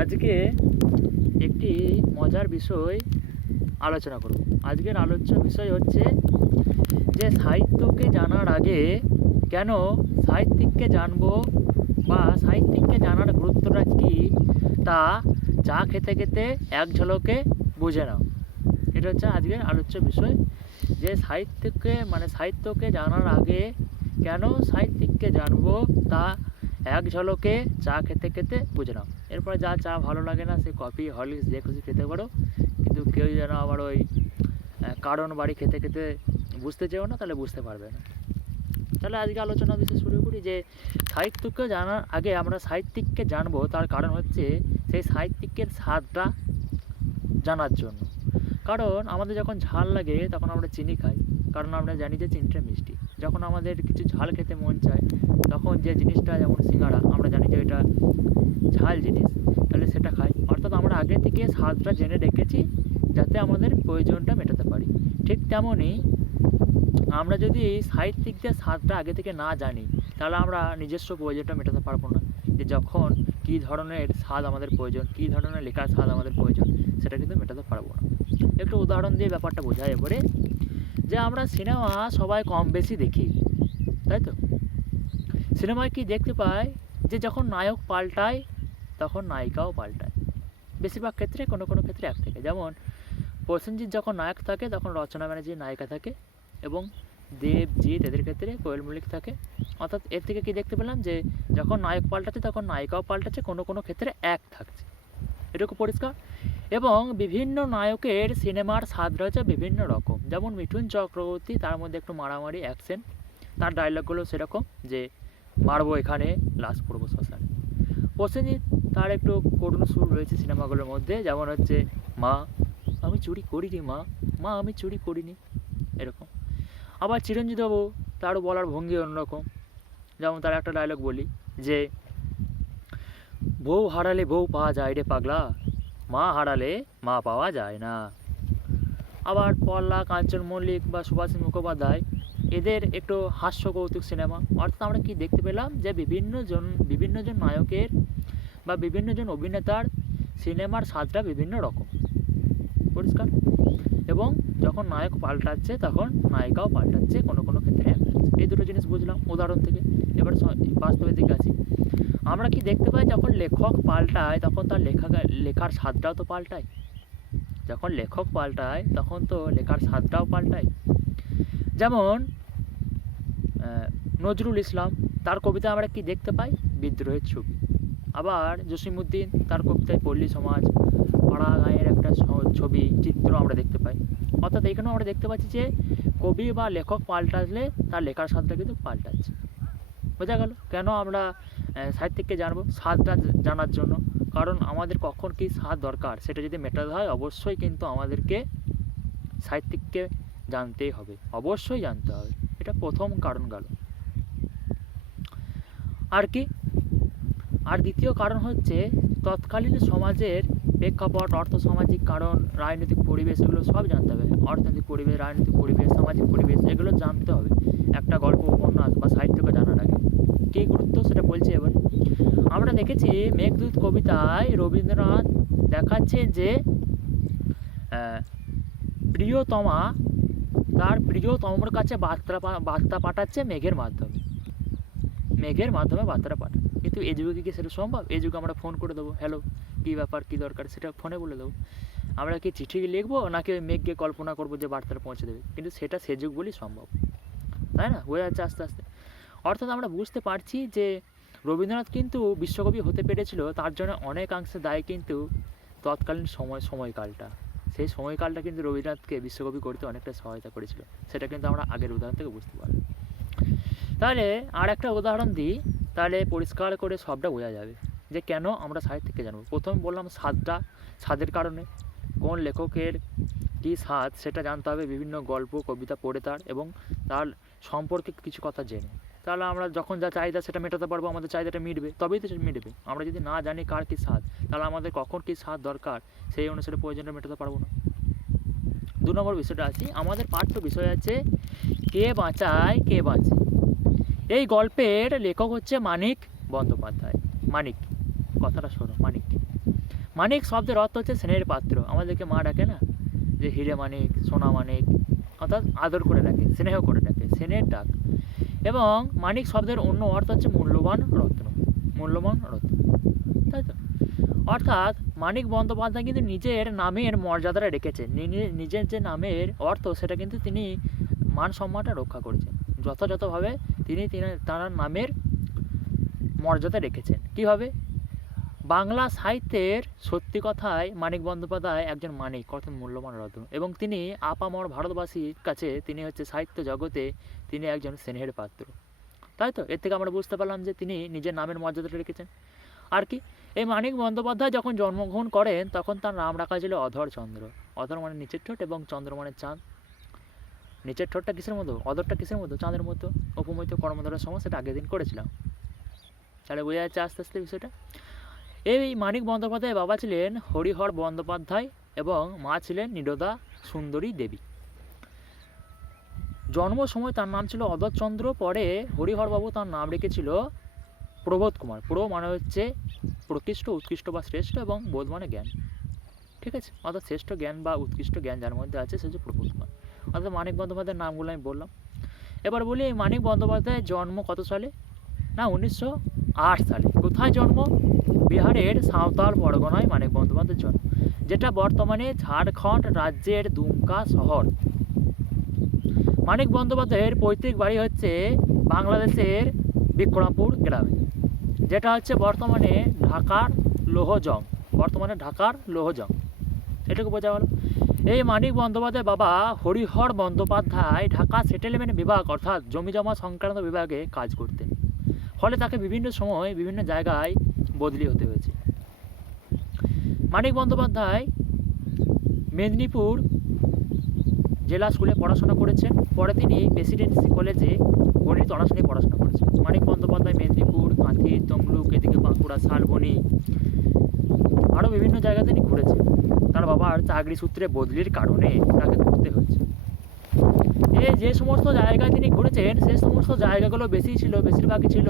আজকে একটি মজার বিষয় আলোচনা করব। আজকের আলোচ্য বিষয় হচ্ছে যে সাহিত্যকে জানার আগে কেন সাহিত্যিককে জানব বা সাহিত্যিককে জানার গুরুত্বটা কী তা চা খেতে খেতে এক ঝলকে বুঝে নাও। এটা হচ্ছে আজকের আলোচ্য বিষয়। যে সাহিত্যকে মানে সাহিত্যকে জানার আগে কেন সাহিত্যিককে জানব তা এক ঝলকে চা খেতে খেতে বুঝে নাও এরপরে যা চা ভালো লাগে না সে কফি, হরলিক্স যে খুশি খেতে পারো। কিন্তু কেউ যেন আবার ওই কারণ বাড়ি খেতে খেতে বুঝতে চেও না, তাহলে বুঝতে পারবে না। তাহলে আজকে আলোচনা বিষয় শুরু করি যে, সাহিত্যকে জানার আগে আমরা সাহিত্যিককে জানব, তার কারণ হচ্ছে সেই সাহিত্যিকের স্বাদটা জানার জন্য। কারণ আমাদের যখন ঝাল লাগে, তখন আমরা চিনি খাই। কারণ আমরা জানি যে চিনিটা মিষ্টি। যখন আমাদের কিছু ঝাল খেতে মন চায়, তখন যে জিনিসটা যেমন সিঙ্গারা আমরা জানি যে এটা ঝাল জিনিস, তাহলে সেটা খাই। অর্থাৎ আমরা আগে থেকে স্বাদটা জেনে রেখেছি যাতে আমাদের প্রয়োজনটা মেটাতে পারি। ঠিক তেমনই আমরা যদি সাহিত্যিকদের স্বাদটা আগে থেকে না জানি, তাহলে আমরা নিজস্ব প্রয়োজনটা মেটাতে পারব না। যে যখন কী ধরনের স্বাদ আমাদের প্রয়োজন, কী ধরনের লেখার স্বাদ আমাদের প্রয়োজন, সেটা কিন্তু মেটাতে পারব না। একটু উদাহরণ দিয়ে ব্যাপারটা বোঝায় এবারে। যে আমরা সিনেমা সবাই কম বেশি দেখি, তাই তো? সিনেমায় কি দেখতে পাই যে যখন নায়ক পাল্টায়, তখন নায়িকাও পাল্টায়। বেশিরভাগ ক্ষেত্রে কোনো কোনো ক্ষেত্রে এক থেকে। যেমন, প্রসেনজিৎ যখন নায়ক থাকে, তখন রচনা ব্যানার্জি নায়িকা থাকে এবং দেবজিৎ এদের ক্ষেত্রে কোয়েল মল্লিক থাকে। অর্থাৎ এর থেকে কি দেখতে পেলাম যে, যখন নায়ক পাল্টাচ্ছে, তখন নায়িকাও পাল্টাচ্ছে, কোনো কোনো ক্ষেত্রে এক থাকছে। এটুকু পরিষ্কার। এবং বিভিন্ন নায়কের সিনেমার স্বাদ রয়েছে বিভিন্ন রকম। যেমন মিঠুন চক্রবর্তী, তার মধ্যে একটু মারামারি, অ্যাকশন। তার ডায়লগগুলো সেরকম যে, মারবো এখানে, লাশ পড়ব শ্মশানে। প্রসেনজিৎ তার একটু করুণ সুর রয়েছে সিনেমাগুলোর মধ্যে, যেমন হচ্ছে, মা, আমি চুরি করিনি, মা। মা, আমি চুরি করিনি। এরকম। আবার চিরঞ্জিত বাবু, তারও বলার ভঙ্গি অন্যরকম। যেমন তার একটা ডায়লগ বলি যে বউ হারালে বউ পাওয়া যায় রে পাগলা। মা হারালে মা পাওয়া যায় না। আবার পল্লা, কাঞ্চন মল্লিক বা সুভাষিনী মুখোপাধ্যায়, এদের একটু হাস্য কৌতুক সিনেমা। অর্থাৎ আমরা কি দেখতে পেলাম যে বিভিন্ন জন বিভিন্ন জন নায়কের বা বিভিন্ন জন অভিনেতার সিনেমার স্বাদটা বিভিন্ন রকম। পরিষ্কার? এবং যখন নায়ক পাল্টাচ্ছে, তখন নায়িকাও পাল্টাচ্ছে কোনো কোনো ক্ষেত্রে। এই দুটো জিনিস বুঝলাম উদাহরণ থেকে। এবার বাস্তবের দিকে আছি আমরা কি দেখতে পাই যখন লেখক পাল্টায়, তখন তার লেখা লেখার স্বাদটাও তো পাল্টায়। যখন লেখক পাল্টায়, তখন তো লেখার স্বাদটাও পাল্টায়। যেমন নজরুল ইসলাম, তার কবিতা আমরা কি দেখতে পাই? বিদ্রোহের ছবি। আবার জসিমুদ্দিন তার কবিতায় পল্লী সমাজ পাড়া গাঁয়ের একটা ছবি, চিত্র আমরা দেখতে পাই। অর্থাৎ এখানেও আমরা দেখতে পাচ্ছি যে কবি বা লেখক পাল্টালে তার লেখার স্বাদটা কিন্তু পাল্টাচ্ছে। বোঝা গেল? কেন আমরা সাহিত্যিককে জানব? স্বাদটা জানার জন্য। কারণ আমাদের কখন কী স্বাদ দরকার? সেটা যদি মেটাতে হয়, অবশ্যই কিন্তু আমাদেরকে সাহিত্যিককে জানতেই হবে। অবশ্যই জানতে হবে। এটা প্রথম কারণ গেল। আর কি? আর দ্বিতীয় কারণ হচ্ছে, তৎকালীন সমাজের প্রেক্ষাপট অর্থ সামাজিক কারণ, রাজনৈতিক পরিবেশ, এগুলো সব জানতে হবে। অর্থনৈতিক পরিবেশ, রাজনৈতিক পরিবেশ, সামাজিক পরিবেশ, এগুলো জানতে হবে। একটা গল্প, উপন্যাস বা সাহিত্যকে জানার আগে। কী গুরুত্ব সেটা বলছি এবার। আমরা দেখেছি মেঘদূত কবিতায় রবীন্দ্রনাথ দেখাচ্ছে যে প্রিয়তমা তার প্রিয়তমর কাছে বার্তা বার্তা পাঠাচ্ছে মেঘের মাধ্যমে। মেঘের মাধ্যমে বার্তাটা পাঠায় কিন্তু এই যুগে কি সেটা সম্ভব? এই যুগে আমরা ফোন করে দেবো। হ্যালো কী ব্যাপার, কী দরকার, সেটা ফোনে বলে দেবো। আমরা কি চিঠি লিখব, নাকি মেঘকে কল্পনা করব যে বার্তাটা পৌঁছে দেবে? কিন্তু সেটা সে যুগ বলেই সম্ভব। তাই না? হয়ে যাচ্ছে আস্তে আস্তে। অর্থাৎ আমরা বুঝতে পারছি যে রবীন্দ্রনাথ কিন্তু বিশ্বকবি হতে পেরেছিল, তার জন্য অনেকাংশে দায় কিন্তু তৎকালীন সময়, সময়কালটা। সেই সময়কালটা কিন্তু রবীন্দ্রনাথকে বিশ্বকবি করতে অনেকটা সহায়তা করেছিল। সেটা কিন্তু আমরা আগের উদাহরণ থেকে বুঝতে পারি তাহলে আর একটা উদাহরণ দিই, তাহলে পরিষ্কার করে সবটা বোঝা যাবে। যে কেন আমরা সাহিত্যিককে জানব? প্রথম বললাম স্বাদটা, স্বাদের কারণে। কোন লেখকের কী স্বাদ সেটা জানতে হবে, বিভিন্ন গল্প, কবিতা পড়ে তার এবং তার সম্পর্কে কিছু কথা জেনে। তাহলে আমরা যখন যা চাহিদা সেটা মেটাতে পারব, আমাদের চাহিদাটা মিটবে, তবেই তো সেটা মিটবে। আমরা যদি না জানি কার কী স্বাদ, তাহলে আমাদের কখন কী স্বাদ দরকার, সেই অনুসারে প্রয়োজনটা মেটাতে পারব না। দু নম্বর বিষয়টা আছি আমাদের পাঠ্য বিষয় আছে, কে বাঁচায়, কে বাঁচে? এই গল্পের লেখক হচ্ছে মানিক বন্দ্যোপাধ্যায়। মানিক। কথাটা শোনো, মানিক। মানিক শব্দের অর্থ হচ্ছে স্নেহের পাত্র। আমাদেরকে মা ডাকে না? যে হিরে মানিক, সোনা মানিক, অর্থাৎ আদর করে ডাকে, স্নেহ করে ডাকে, স্নেহের ডাক। এবং মানিক শব্দের অন্য অর্থ হচ্ছে মূল্যবান রত্ন মূল্যবান রত্ন। তাই তো? অর্থাৎ মানিক বন্দ্যোপাধ্যায় কিন্তু নিজের নামের মর্যাদাটা রেখেছে। নিজের যে নামের অর্থ, সেটা কিন্তু তিনি মান সম্মানটা রক্ষা করেছেন। যথাযথভাবে তিনি তিনি তার নামের মর্যাদা রেখেছেন। কীভাবে? বাংলা সাহিত্যের সত্যি কথায় মানিক বন্দ্যোপাধ্যায় একজন মানিক, অর্থাৎ মূল্যবান রত্ন। এবং তিনি আপামর ভারতবাসীর কাছে তিনি হচ্ছে সাহিত্য জগতে তিনি একজন স্নেহের পাত্র। তাই তো? এর থেকে আমরা বুঝতে পারলাম যে তিনি নিজের নামের মর্যাদাটা রেখেছেন। আর কি? এই মানিক বন্দ্যোপাধ্যায় যখন জন্মগ্রহণ করেন, তখন তার নাম রাখা ছিল অধর চন্দ্র। অধর মানে নিচের ঠোঁট এবং চন্দ্র মানে চাঁদ। নিচের ঠোঁটটা কিসের মতো? অধরটা কিসের মতো? চাঁদের মতো। উপমৈত কর্মধারের সময় সেটা আগের দিন করেছিলাম। তাহলে বোঝা যাচ্ছে আস্তে আস্তে বিষয়টা? এই মানিক বন্দ্যোপাধ্যায়ের বাবা ছিলেন হরিহর বন্দ্যোপাধ্যায় এবং মা ছিলেন নিরোদা সুন্দরী দেবী। জন্ম সময় তার নাম ছিল অধরচন্দ্র পরে হরিহরবাবু তার নাম রেখেছিল প্রবোধ কুমার। প্রো মানে হচ্ছে প্রকৃষ্ট, উৎকৃষ্ট বা শ্রেষ্ঠ এবং বোধ মানে জ্ঞান। ঠিক আছে? অর্থাৎ শ্রেষ্ঠ জ্ঞান বা উৎকৃষ্ট জ্ঞান যার মধ্যে আছে সে হচ্ছে প্রবোধ কুমার। অর্থাৎ মানিক বন্দ্যোপাধ্যায়ের নামগুলো আমি বললাম। এবার বলি এই মানিক বন্দ্যোপাধ্যায়ের জন্ম কত সালে? না, উনিশশো আট সালে। কোথায় জন্ম? বিহারের সাঁওতাল পরগনায় মানিক বন্দ্যোপাধ্যায়ের জন্ম, যেটা বর্তমানে ঝাড়খণ্ড রাজ্যের দুমকা শহর। মানিক বন্দ্যোপাধ্যায়ের পৈতৃক বাড়ি হচ্ছে বাংলাদেশের বিক্রমপুর গ্রামে, যেটা হচ্ছে বর্তমানে ঢাকার লোহজং, বর্তমানে ঢাকার লোহজং। এটুকু বোঝা গেল। এই মানিক বন্দ্যোপাধ্যায় বাবা হরিহর বন্দ্যোপাধ্যায় ঢাকা সেটেলমেন্ট বিভাগ, অর্থাৎ জমি জমা সংক্রান্ত বিভাগে কাজ করতেন। ফলে তাকে বিভিন্ন সময় বিভিন্ন জায়গায় বদলি হতে হয়েছে। মানিক বন্দ্যোপাধ্যায় মেদিনীপুর জেলা স্কুলে পড়াশোনা করেছেন। পরে তিনি প্রেসিডেন্সি কলেজে গণিত অনার্স নিয়ে পড়াশোনা করেছেন। মানিক বন্দ্যোপাধ্যায় মেদিনীপুর, কাঁথি, তমলুক, এদিকে বাঁকুড়া শালবনি আরও বিভিন্ন জায়গায় তিনি ঘুরেছেন। তার বাবার চাকরি সূত্রে বদলির কারণে তাকে ঘুরতে হয়েছে। এই যে সমস্ত জায়গায় তিনি ঘুরেছেন, সে সমস্ত জায়গাগুলো বেশি ছিল, বেশিরভাগই ছিল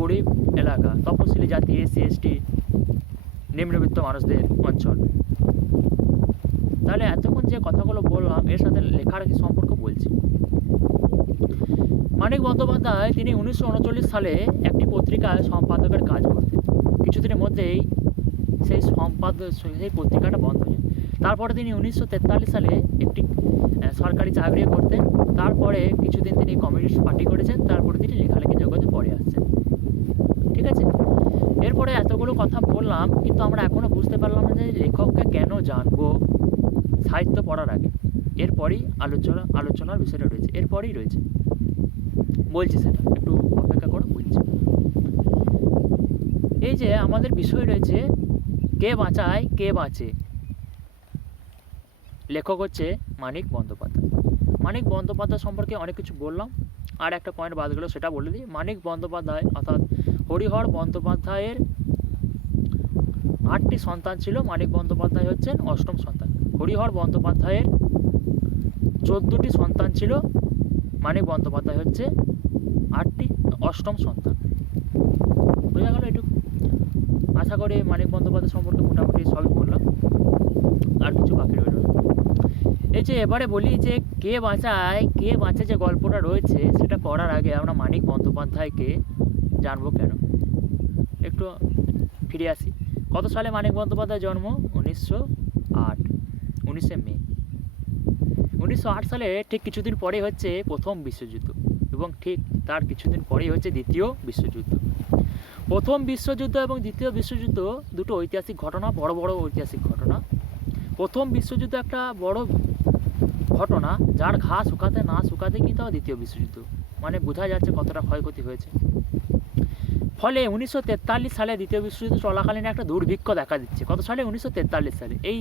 গরিব এলাকা তপশিলি জাতি এসসি এসটি নিম্নবিত্ত মানুষদের অঞ্চল। তাহলে এতক্ষণ যে কথাগুলো বললাম, এর সাথে লেখার কি সম্পর্ক বলছি? মানিক বন্দ্যোপাধ্যায় তিনি উনিশশো উনচল্লিশ সালে একটি পত্রিকায় সম্পাদকের কাজ করতেন। কিছুদিনের মধ্যেই সেই সম্পাদ, সেই পত্রিকাটা বন্ধ হয়ে তারপরে তিনি উনিশশো তেতাল্লিশ সালে একটি সরকারি চাকরি করতেন। তারপরে কিছুদিন তিনি কমিউনিস্ট পার্টি করেছেন। তারপরে তিনি লেখালেখি জগতে পড়ে আসছেন ঠিক আছে। এরপরে এতগুলো কথা বললাম, কিন্তু আমরা এখনও বুঝতে পারলাম না যে লেখককে কেন জানব সাহিত্য পড়ার আগে। এরপরই আলোচনা, আলোচনার বিষয়টা রয়েছে। এরপরই রয়েছে। বলছি সেটা। একটু অপেক্ষা করো, বলছি। এই যে আমাদের বিষয় রয়েছে, কে বাঁচায়, কে বাঁচে? লেখক হচ্ছে মানিক বন্দ্যোপাধ্যায়। মানিক বন্দ্যোপাধ্যায় সম্পর্কে অনেক কিছু বললাম। আর একটা পয়েন্ট বাদ গেলো, সেটা বলে দিই। মানিক বন্দ্যোপাধ্যায়, অর্থাৎ হরিহর বন্দ্যোপাধ্যায়ের আটটি সন্তান ছিল। মানিক বন্দ্যোপাধ্যায় হচ্ছেন অষ্টম সন্তান। হরিহর বন্দ্যোপাধ্যায়ের চোদ্দোটি সন্তান ছিল। মানিক বন্দ্যোপাধ্যায় হচ্ছে আটটি অষ্টম সন্তান। বোঝা গেল এটুকু? আশা করি মানিক বন্দ্যোপাধ্যায় সম্পর্কে মোটামুটি সবই বললাম। আর কিছু বাকি রইল। এই যে এবারে বলি যে কে বাঁচায়, কে বাঁচে যে গল্পটা রয়েছে, সেটা পড়ার আগে আমরা মানিক বন্দ্যোপাধ্যায়কে জানব কেন? একটু ফিরে আসি। কত সালে মানিক বন্দ্যোপাধ্যায় জন্ম? উনিশশো আট, উনিশে মে। উনিশশো আট সালে ঠিক কিছুদিন পরে হচ্ছে প্রথম বিশ্বযুদ্ধ এবং ঠিক তার কিছুদিন পরেই হচ্ছে দ্বিতীয় বিশ্বযুদ্ধ। প্রথম বিশ্বযুদ্ধ এবং দ্বিতীয় বিশ্বযুদ্ধ দুটো ঐতিহাসিক ঘটনা, বড় বড় ঐতিহাসিক ঘটনা। প্রথম বিশ্বযুদ্ধ একটা বড় ঘটনা, যার ঘা শুকাতে না শুকাতে কিন্তু আবার দ্বিতীয় বিশ্বযুদ্ধ। মানে বোঝা যাচ্ছে কতটা ক্ষয়ক্ষতি হয়েছে। ফলে উনিশশো তেতাল্লিশ সালে দ্বিতীয় বিশ্বযুদ্ধ চলাকালীন একটা দুর্ভিক্ষ দেখা দিচ্ছে। কত সালে? উনিশশো তেতাল্লিশ সালে। এই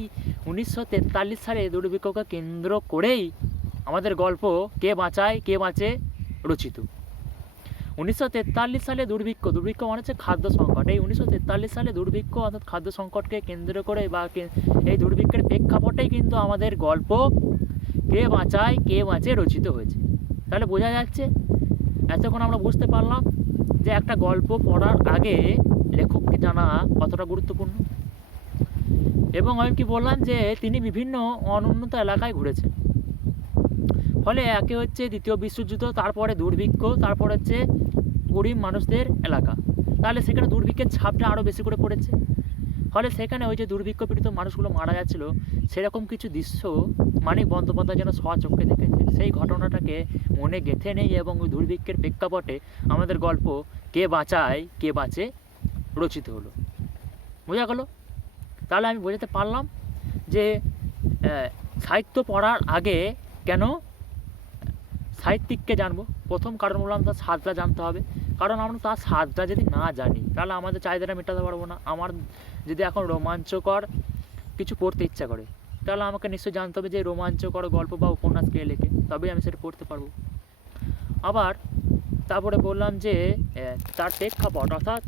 উনিশশো তেতাল্লিশ সালে দুর্ভিক্ষকে কেন্দ্র করেই আমাদের গল্প কে বাঁচায়, কে বাঁচে রচিত। উনিশশো তেতাল্লিশ সালে দুর্ভিক্ষ দুর্ভিক্ষ মানে হচ্ছে খাদ্য সংকট। এই উনিশশো তেতাল্লিশ সালে দুর্ভিক্ষ অর্থাৎ খাদ্য সংকটকে কেন্দ্র করে বা এই দুর্ভিক্ষের প্রেক্ষাপটেই কিন্তু আমাদের গল্প কে বাঁচায়, কে বাঁচে রচিত হয়েছে। তাহলে বোঝা যাচ্ছে, এতক্ষণ আমরা বুঝতে পারলাম যে একটা গল্প পড়ার আগে লেখককে জানা কতটা গুরুত্বপূর্ণ। এবং আমি কি বললাম যে তিনি বিভিন্ন অনুন্নত এলাকায় ঘুরেছেন। ফলে একে হচ্ছে দ্বিতীয় বিশ্বযুদ্ধ, তারপরে দুর্ভিক্ষ, তারপর হচ্ছে গরিব মানুষদের এলাকা। তাহলে সেখানে দুর্ভিক্ষের ছাপটা আরও বেশি করে পড়েছে। ফলে সেখানে ওই যে দুর্ভিক্ষ পীড়িত মানুষগুলো মারা যাচ্ছিল, সেরকম কিছু দৃশ্য মানিক বন্দ্যোপাধ্যায় যেন স্বচক্ষে দেখেছে। সেই ঘটনাটাকে মনে গেঁথে নেই এবং ওই দুর্ভিক্ষের প্রেক্ষাপটে আমাদের গল্প কে বাঁচায়, কে বাঁচে রচিত হলো। বোঝা গেল? তাহলে আমি বোঝাতে পারলাম যে সাহিত্য পড়ার আগে কেন সাহিত্যিককে জানব। প্রথম কারণ বললাম তার স্বাদটা জানতে হবে। কারণ আমরা তার স্বাদটা যদি না জানি, তাহলে আমাদের চাহিদাটা মেটাতে পারব না। আমার যদি এখন রোমাঞ্চকর কিছু পড়তে ইচ্ছা করে, তাহলে আমাকে নিশ্চয়ই জানতে হবে যে রোমাঞ্চকর গল্প বা উপন্যাস কে লেখে। তবেই আমি সেটা পড়তে পারব। আবার তারপরে বললাম যে তার প্রেক্ষাপট, অর্থাৎ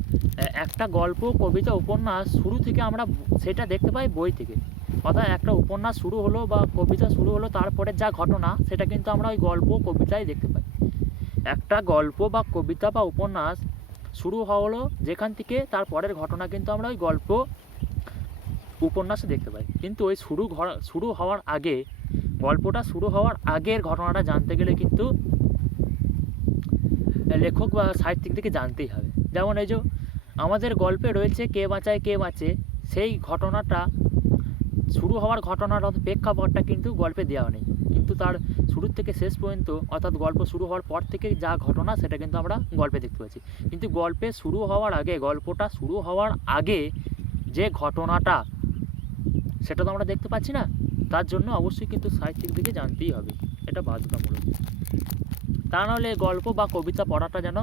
একটা গল্প, কবিতা, উপন্যাস শুরু থেকে আমরা সেটা দেখতে পাই বই থেকে। অর্থাৎ একটা উপন্যাস শুরু হলো বা কবিতা শুরু হলো তারপরে যা ঘটনা, সেটা কিন্তু আমরা ওই গল্প কবিতায় দেখতে পাই। একটা গল্প বা কবিতা বা উপন্যাস শুরু হলো যেখান থেকে তার পরের ঘটনা কিন্তু আমরা ওই গল্প, উপন্যাসে দেখতে পাই। কিন্তু ওই শুরু শুরু হওয়ার আগে, গল্পটা শুরু হওয়ার আগের ঘটনাটা জানতে গেলে কিন্তু লেখক বা সাহিত্যিক থেকে জানতেই হবে। যেমন এই যে, আমাদের গল্পে রয়েছে কে বাঁচায় কে বাঁচে, সেই ঘটনাটা শুরু হওয়ার ঘটনার প্রেক্ষাপটটা কিন্তু গল্পে দেওয়া নেই। কিন্তু তার শুরু থেকে শেষ পর্যন্ত, অর্থাৎ গল্প শুরু হওয়ার পর থেকে যা ঘটনা, সেটা কিন্তু আমরা গল্পে দেখতে পাচ্ছি। কিন্তু গল্পে শুরু হওয়ার আগে, গল্পটা শুরু হওয়ার আগে যে ঘটনাটা, সেটা তো আমরা দেখতে পাচ্ছি না। তার জন্য অবশ্যই কিন্তু সাহিত্যিক দিকে জানতেই হবে। এটা বাধ্যতামূলক। তা নাহলে গল্প বা কবিতা পড়াটা যেন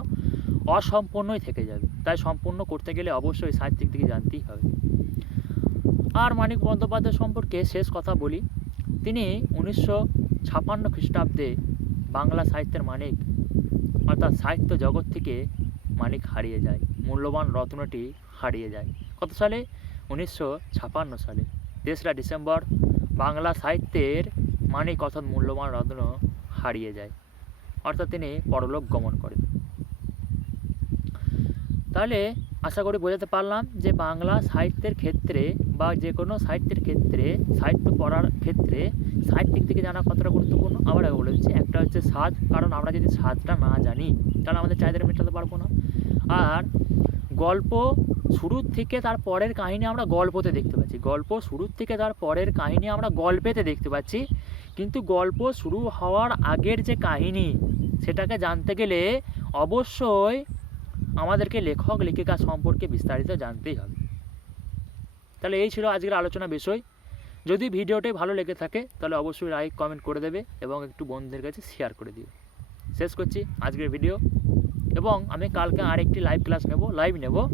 অসম্পূর্ণই থেকে যাবে। তাই সম্পূর্ণ করতে গেলে অবশ্যই সাহিত্যিক দিকে জানতেই হবে। আর মানিক বন্দ্যোপাধ্যায় সম্পর্কে শেষ কথা বলি। তিনি উনিশশো ছাপান্ন খ্রিস্টাব্দে বাংলা সাহিত্যের মানিক, অর্থাৎ সাহিত্য জগৎ থেকে মানিক হারিয়ে যায়, মূল্যবান রত্নটি হারিয়ে যায়। কত সালে? উনিশশো ছাপান্ন সালে। তেসরা ডিসেম্বর, বাংলা সাহিত্যের মানিক অর্থাৎ মূল্যবান রত্ন হারিয়ে যায়, অর্থাৎ তিনি পরলোক গমন করেন। তাহলে আশা করি বোঝাতে পারলাম যে বাংলা সাহিত্যের ক্ষেত্রে বা যে কোনো সাহিত্যের ক্ষেত্রে, সাহিত্য পড়ার ক্ষেত্রে সাহিত্যিক থেকে জানা কতটা গুরুত্বপূর্ণ? আবার আগে বলে দিচ্ছি, একটা হচ্ছে স্বাদ, কারণ আমরা যদি স্বাদটা না জানি, তাহলে আমাদের চাহিদাটা মেটাতে পারব না। আর গল্প শুরুর থেকে তার পরের কাহিনী আমরা গল্পতে দেখতে পাচ্ছি। গল্প শুরুর থেকে তার পরের কাহিনী আমরা গল্পেতে দেখতে পাচ্ছি। কিন্তু গল্প শুরু হওয়ার আগের যে কাহিনী, সেটাকে জানতে গেলে অবশ্যই আমাদেরকে লেখক, লেখিকা সম্পর্কে বিস্তারিত জানতেই হবে। তাহলে এই ছিল আজকের আলোচনা বিষয়। যদি ভিডিওটি ভালো লেগে থাকে, তাহলে অবশ্যই লাইক কমেন্ট করে দেবে এবং একটু বন্ধুদের কাছে শেয়ার করে দিও। শেষ করছি আজকের ভিডিও এবং আমি কালকে আরেকটি লাইভ ক্লাস নেব লাইভ নেব।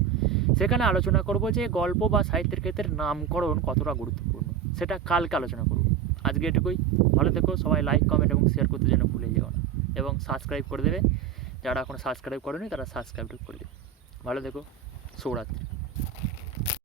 সেখানে আলোচনা করব যে গল্প বা সাহিত্যের ক্ষেত্রে নামকরণ কতটা গুরুত্বপূর্ণ, সেটা কালকে আলোচনা করব। আজকে এটুকুই। ভালো থেকো, সবাই লাইক কমেন্ট এবং শেয়ার করতে যেন ভুলে যেও না। এবং সাবস্ক্রাইব করে দেবে। যারা এখন সাবস্ক্রাইব করেনি তারা সাবস্ক্রাইব করে দিন ভালো দেখো শুভরাত্রি।